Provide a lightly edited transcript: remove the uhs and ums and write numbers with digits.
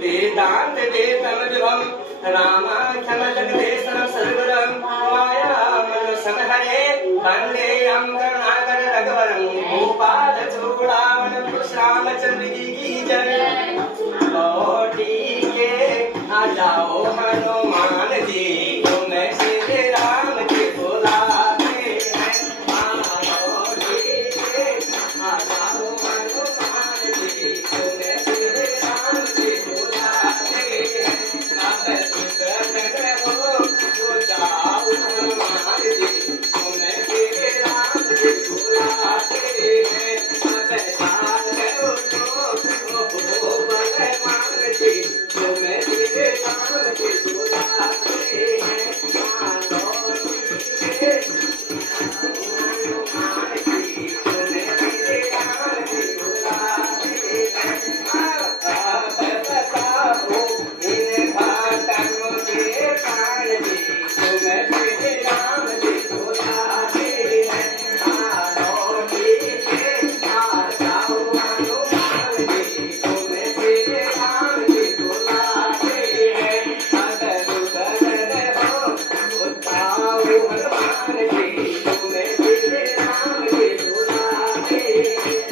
वेदांत वेदम विभम रामाख्यम जगदेशम सर्वरम मायामन संहरे वंदे करुणाकर रघुवरम गोपाल चूड़ामणि रामचंद्र की जय। लौटी के आ जाओ हनुमान जी, तुम श्री राम जी बुलाते हैं। लौटी के आ जाओ हनुमान जी, तुम श्री राम जी बुलाते हैं। अब सुगंध हो तो जाओ हनुमान जी, तुम श्री राम जी बुलाते हैं। अब जाग उठो बलवान जी, तुम श्री राम जी बुलाते हैं। लौटी के हनुमान जी, तुम श्री राम जी बुलाते हैं। अब बताओ इन बातों के प्राण जी, तुम श्री राम जी बुलाते हैं। लौटी के आ जाओ हनुमान जी, तुम श्री राम जी बुलाते हैं। अब सुगंध हो उठाओ हनुमान जी, तुम श्री राम जी बुलाते हैं।